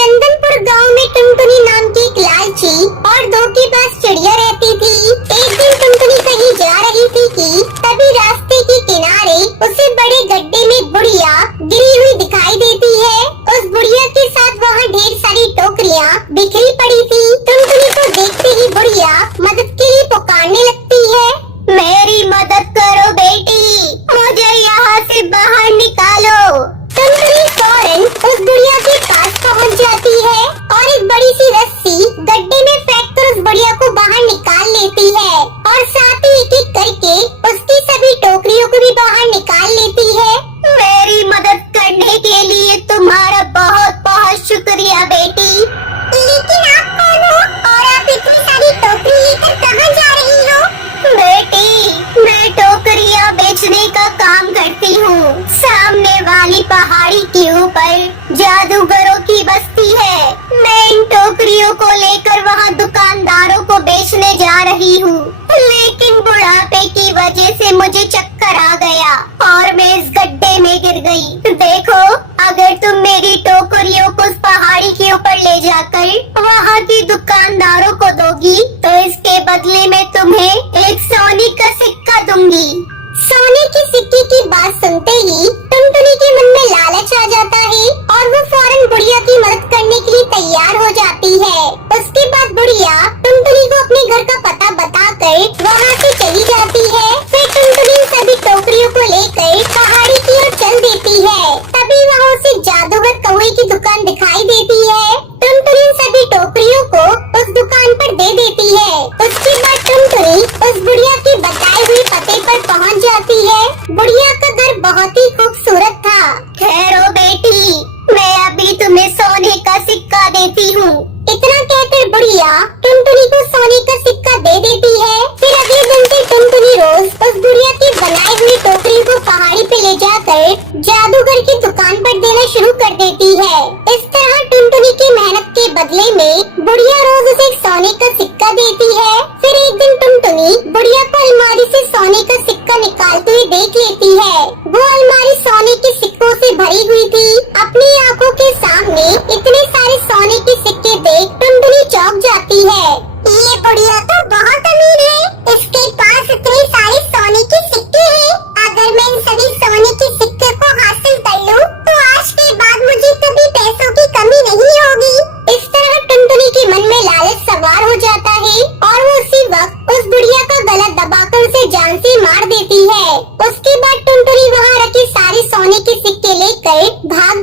चंदनपुर गांव में टुनटुनी नाम की एक लालची और दो के पास चिड़िया रहती थी। एक दिन टुनटुनी कहीं जा रही थी कि तभी रास्ते के किनारे उसे बड़े गड्ढे में बुढ़िया गिरी हुई दिखाई देती है। उस बुढ़िया के साथ वहाँ ढेर सारी टोकरियाँ बिखरी पड़ी थी। टुनटुनी को देखते ही बुढ़िया मदद के लिए पुकारने लगती है। मेरी मदद करो बेटी, मुझे यहाँ से बाहर निकालो। टुनटुनी फौरन उस बुढ़िया के पास पहुँच जाती है और एक बड़ी सी रस्सी गड्ढे में फेंक कर उस बुढ़िया को बाहर निकाल लेती है और साथ ही एक एक करके उसकी सभी टोकरियों को भी बाहर निकाल लेती है। मेरी मदद करने के लिए तुम्हारा बहुत बहुत शुक्रिया बेटी। लेकिन आप कौन हो और आप इतनी सारी टोकरी लेकर कहाँ जा रही हो? बेटी, मैं टोकरियाँ बेचने का काम करती हूँ। सामने वाली पहाड़ी के ऊपर जादूगरों की बस्ती है। मैं इन टोकरियों को लेकर वहाँ दुकानदारों को बेचने जा रही हूँ, लेकिन बुढ़ापे की वजह से मुझे चक्कर आ गया और मैं इस गड्ढे में गिर गई। देखो, अगर तुम मेरी टोकरियों को उस पहाड़ी के ऊपर ले जाकर वहाँ की दुकानदारों को दोगी तो इसके बदले में तुम्हें एक सोने का सिक्का दूंगी। सोने के सिक्के की बात सुनते ही टुनटुनी के मन में लालच आ जाता है और वो फौरन बुढ़िया की मदद करने के लिए तैयार हो जाती है। उसके बाद बुढ़िया टुनटुनी को अपने घर का पता बताकर वहाँ से चली जाती है। फिर टुनटुनी सभी टोकरियों को लेकर पहाड़ी की ओर चल देती है। तभी वहाँ उसे जादूगर कौवे की दुकान दिखाई देती है। टुनटुनी सभी टोकरियों को उस दुकान पर दे देती है। उसके बाद टुनटुनी उस बुढ़िया के बताए हुए पते पर पहुँच जाती है। बुढ़िया का घर बहुत ही खूबसूरत था। ठहरो बेटी, मैं अभी तुम्हें सोने का सिक्का देती हूँ। इतना कहकर बुढ़िया टुनटुनी को सोने का सिक्का दे देती है। फिर अगले दिन से टुनटुनी रोज उस बुढ़िया की बनाई हुई टोकरी को पहाड़ी पे ले जाकर जादूगर की दुकान पर देना शुरू कर देती है। इस तरह टुनटुनी की मेहनत के बदले में बुढ़िया रोज उसे एक सोने का सिक्का देती है। फिर एक दिन टुनटुनी बुढ़िया को अलमारी से सोने का सिक्का निकालते हुए देख लेती है। वो अलमारी सोने के सिक्कों से भरी हुई थी। अपनी आंखों के सामने इतने सारे सोने के सिक्के देख टुनटुनी चौंक जाती है। ये बुढ़िया तो बहुत अमीर है, इसके पास इतने सारे सोने के सिक्के हैं। अगर मैं इन सभी सोने के सिक्के को हासिल कर लूं, तो आज के बाद मुझे कभी पैसों की कमी नहीं होगी। इस तरह टुनटुनी के मन में लालच सवार हो जाता है और वो उसी वक्त उस बुढ़िया का गला दबाकर उसे जान से मार देती है। उसके बाद टुनटुनी वहाँ रखे सारे सोने के सिक्के लेकर भाग